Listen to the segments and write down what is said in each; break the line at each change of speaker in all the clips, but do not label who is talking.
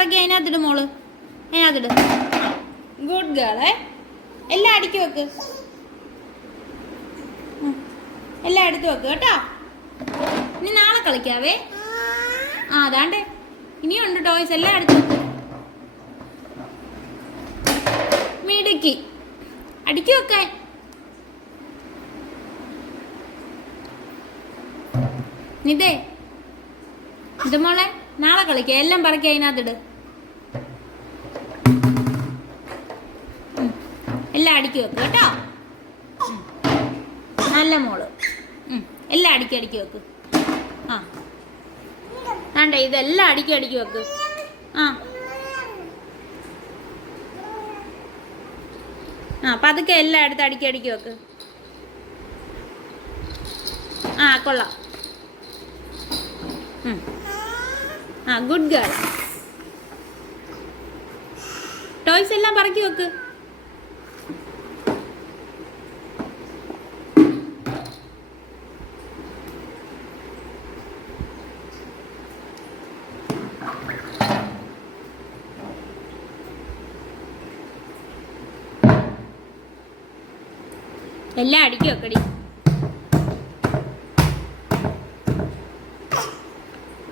പറക്കി അതിനകത്തിട് മോൾ. അതിനകത്തിട്. ഗുഡ് ഗേളേ എല്ലാം അടിക്ക് വെക്ക്. എല്ലാം എടുത്തു വെക്ക് കേട്ടോ. ഇനി നാളെ കളിക്കാവേ. ആ അതാണ്ടേ. ഇനിയും ഉണ്ട് ടോയ്സ് എല്ലാം എടുത്ത് വെക്ക്. മിടുക്കി. അടിക്ക് വെക്കാൻ. നിതേ. ഇത് മോളെ നാളെ കളിക്കാം. എല്ലാം പറക്കി അതിനകത്തിട്. എല്ലാം അടുക്കി വെക്ക് കേട്ടോ. നല്ല മോൾ. എല്ലാം അടുക്കി അടുക്കി വെക്ക്. ആ. വേണ്ട ഇതെല്ലാം അടുക്കി അടുക്കി വെക്ക്. ആ. ആ പതുക്കെ എല്ലാം എടുത്ത് അടുക്കി അടുക്കി വെക്ക്. ആ കൊള്ളാം. ആ ഗുഡ് ഗേൾ ടോയ്സ് എല്ലാം പറക്കി വെക്ക്. എല്ലാം അടുക്കി വെക്കടി.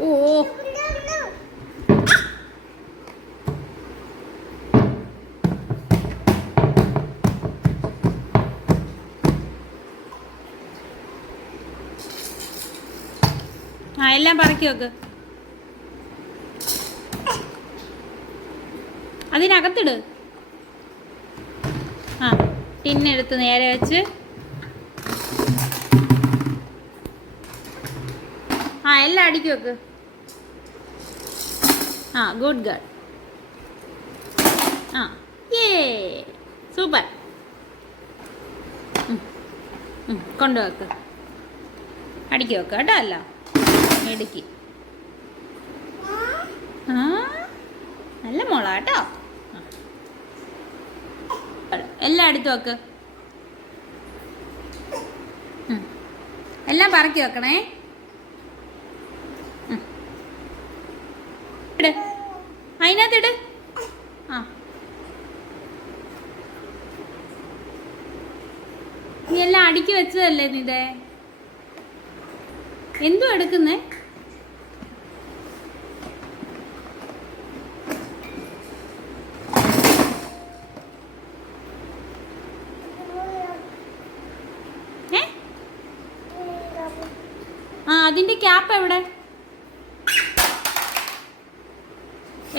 ഓ. ആ എല്ലാം പറക്കി വെക്ക്. അതിനകത്തിട്. ടിന്നെടുത്ത് നേരെ വെച്ച് ആ എല്ലാം അടുക്കി വെക്ക്. ആ ഗുഡ് ഗേൾ ആ ഏ സൂപ്പർ കൊണ്ടുവെക്ക് അടുക്കി വെക്ക് കേട്ടോ അല്ല ഇടുക്കി ആ നല്ല മുള കേട്ടോ. ആ. എല്ലാം എടുത്ത് വെക്ക്. എല്ലാം പറക്കി വെക്കണേ. ഇട്. അതിനകത്തിട് ആ. എല്ലാം അടുക്കി വെച്ചതല്ലേ നിതേ എന്തു എടുക്കുന്നേ ഏ ആ അതിന്റെ ക്യാപ്പ് എവിടെ?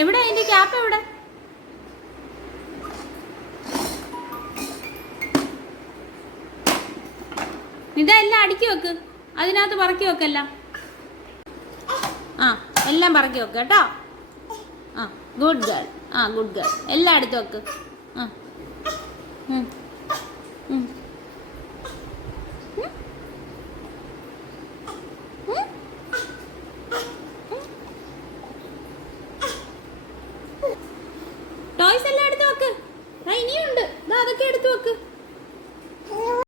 എവിടെ അതിന്റെ ക്യാപ്പ് എവിടെ? ഇതെല്ലാം അടുക്കി വെക്ക്. അതിനകത്ത് പറക്കി വെക്കെല്ലാം. ആ എല്ലാം പറക്കി വെക്ക് കേട്ടോ. ആ ഗുഡ് ഗേൾ ആ ഗുഡ് ഗേൾ എല്ലാം എടുത്ത് വെക്ക്. ആ ടോയ്സ് എല്ലാം എടുത്ത് വെക്ക്. ഇനിയുണ്ട്. അതൊക്കെ എടുത്ത് വെക്ക്.